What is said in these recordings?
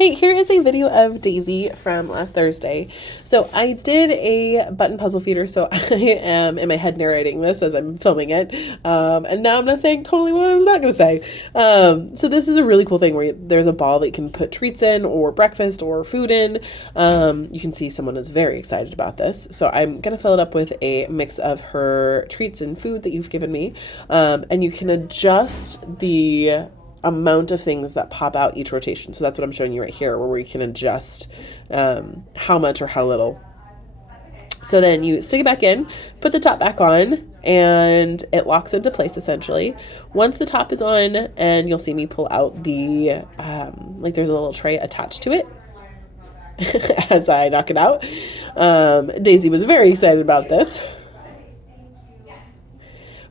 Hey, here is a video of Daisy from last Thursday. So I did a button puzzle feeder, so I am in my head narrating this as I'm filming it. And now I'm not saying totally what I was not going to say. So this is a really cool thing where there's a ball that you can put treats in or breakfast or food in. You can see someone is very excited about this. So I'm going to fill it up with a mix of her treats and food that you've given me. And you can adjust the amount of things that pop out each rotation. So that's what I'm showing you right here, where we can adjust how much or how little. So then you stick it back in, put the top back on, and it locks into place essentially. Once the top is on, and you'll see me pull out the, like there's a little tray attached to it as I knock it out. Daisy was very excited about this.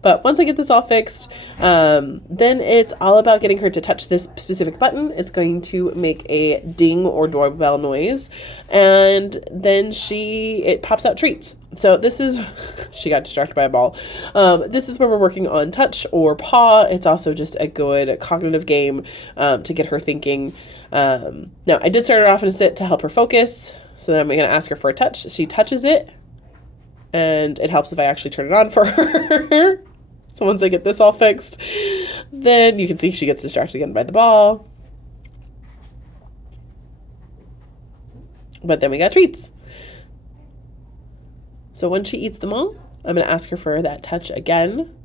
But once I get this all fixed, then it's all about getting her to touch this specific button. It's going to make a ding or doorbell noise, and then it pops out treats. So this is, she got distracted by a ball. This is where we're working on touch or paw. It's also just a good cognitive game to get her thinking. Now, I did start her off in a sit to help her focus. So then I'm going to ask her for a touch. She touches it, and it helps if I actually turn it on for her. So once I get this all fixed, then you can see she gets distracted again by the ball. But then we got treats. So when she eats them all, I'm going to ask her for that touch again.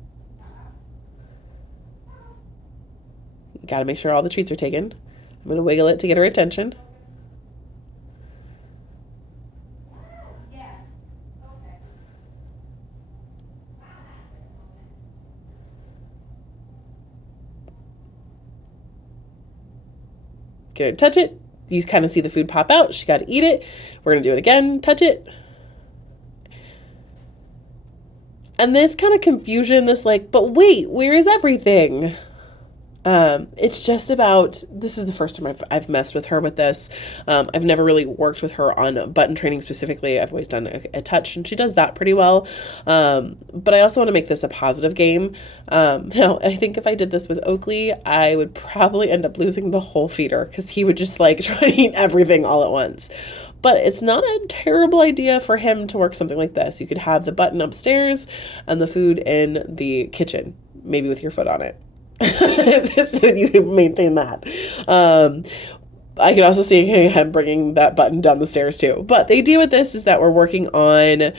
You got to make sure all the treats are taken. I'm going to wiggle it to get her attention. Get her to touch it. You kind of see the food pop out. She got to eat it. We're going to do it again. Touch it. And this kind of confusion, this like, but wait, where is everything? It's just about, this is the first time I've messed with her with this. I've never really worked with her on button training specifically. I've always done a touch, and she does that pretty well. But I also want to make this a positive game. Now, I think if I did this with Oakley, I would probably end up losing the whole feeder because he would just like try to eat everything all at once. But it's not a terrible idea for him to work something like this. You could have the button upstairs and the food in the kitchen, maybe with your foot on it. So you maintain that. I could also see him bringing that button down the stairs too. But the idea with this is that we're working on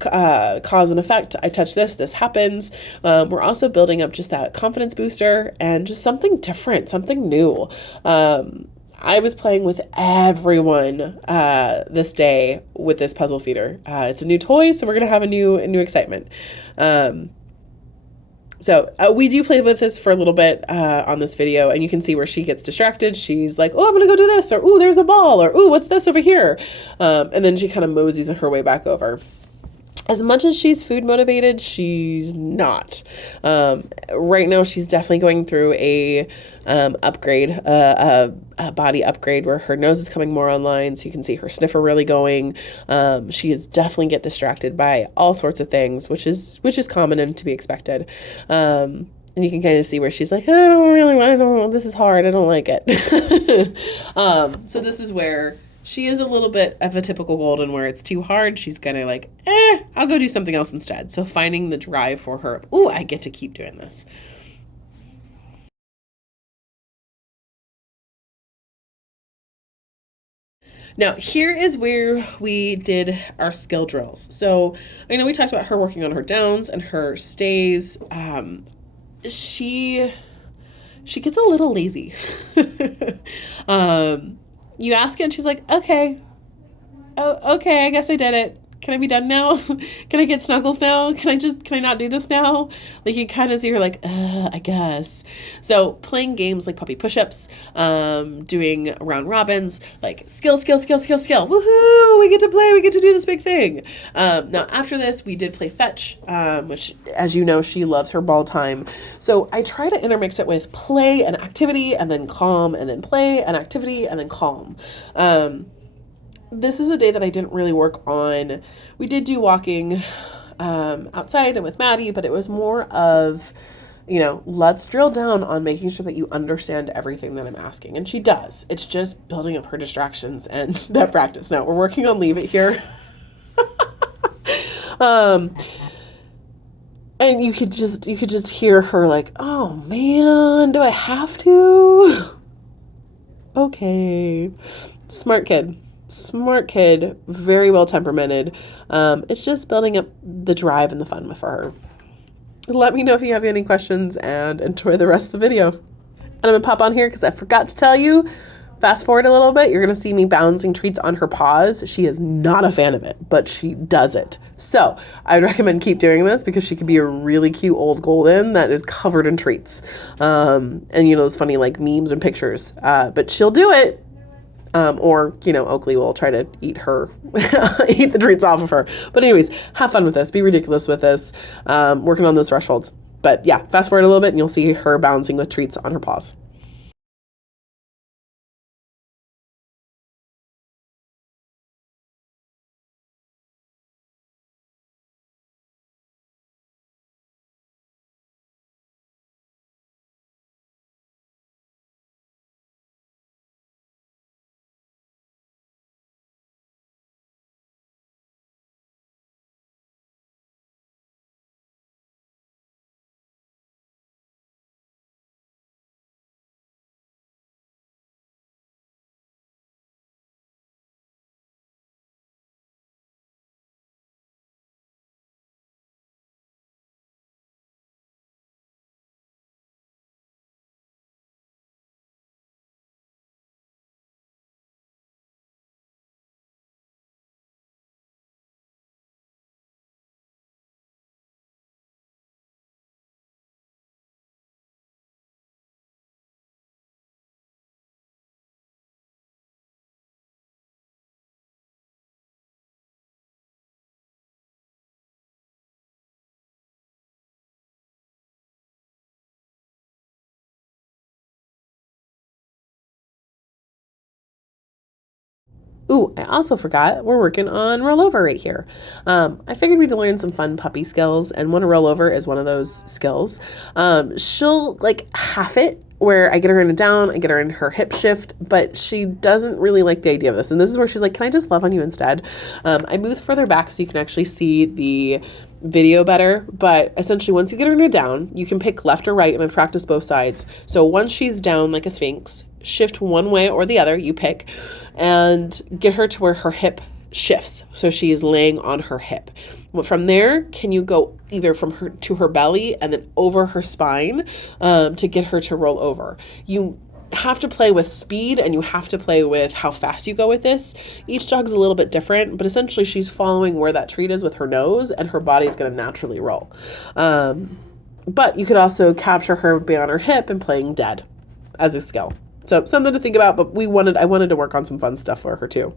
cause and effect. I touch this, this happens. We're also building up just that confidence booster and just something different, something new. I was playing with everyone this day with this puzzle feeder. It's a new toy, so we're gonna have a new excitement. So we do play with this for a little bit on this video, and you can see where she gets distracted. She's like, oh, I'm going to go do this, or, oh, there's a ball, or, oh, what's this over here? And then she kind of moseys her way back over. As much as she's food motivated, she's not. Right now, she's definitely going through a body upgrade where her nose is coming more online, so you can see her sniffer really going. She is definitely get distracted by all sorts of things, which is common and to be expected. And you can kind of see where she's like, this is hard, I don't like it. So this is where she is a little bit of a typical golden where it's too hard. She's gonna like, I'll go do something else instead. So finding the drive for her, I get to keep doing this. Now, here is where we did our skill drills. So I know we talked about her working on her downs and her stays. She gets a little lazy. You ask it and she's like, okay. Oh, okay, I guess I did it. Can I be done now? Can I get snuggles now? Can I not do this now? Like, you kind of see her like, I guess. So playing games like puppy push-ups, doing round robins, like skill. Woohoo! We get to do this big thing. Now after this, we did play fetch, which, as you know, she loves her ball time. So I try to intermix it with play and activity and then calm, and then play and activity and then calm. This is a day that I didn't really work on. We did do walking outside and with Maddie, but it was more of let's drill down on making sure that you understand everything that I'm asking. And she does. It's just building up her distractions and that practice. Now we're working on Leave It here. And you could just hear her like, oh man, do I have to? Okay. Smart kid, very well temperamented. It's just building up the drive and the fun for her. Let me know if you have any questions and enjoy the rest of the video. And I'm gonna pop on here because I forgot to tell you, fast forward a little bit, you're gonna see me balancing treats on her paws. She is not a fan of it, but she does it. So I'd recommend keep doing this because she could be a really cute old golden that is covered in treats. And those funny like memes and pictures, but she'll do it. Or Oakley will try to eat the treats off of her. But anyways, have fun with this. Be ridiculous with this. Working on those thresholds. But yeah, fast forward a little bit and you'll see her bouncing with treats on her paws. Ooh, I also forgot we're working on rollover right here. I figured we'd learn some fun puppy skills, and one rollover is one of those skills. She'll like half it where I get her in a down, I get her in her hip shift, but she doesn't really like the idea of this. And this is where she's like, can I just love on you instead? I moved further back so you can actually see the video better, but essentially once you get her in a down, you can pick left or right and then practice both sides. So once she's down like a sphinx, shift one way or the other, you pick, and get her to where her hip shifts. So she is laying on her hip. From there, can you go either from her to her belly and then over her spine to get her to roll over? You have to play with speed and you have to play with how fast you go with this. Each dog's a little bit different, but essentially she's following where that treat is with her nose and her body's going to naturally roll. But you could also capture her being on her hip and playing dead as a skill. So something to think about, but I wanted to work on some fun stuff for her too.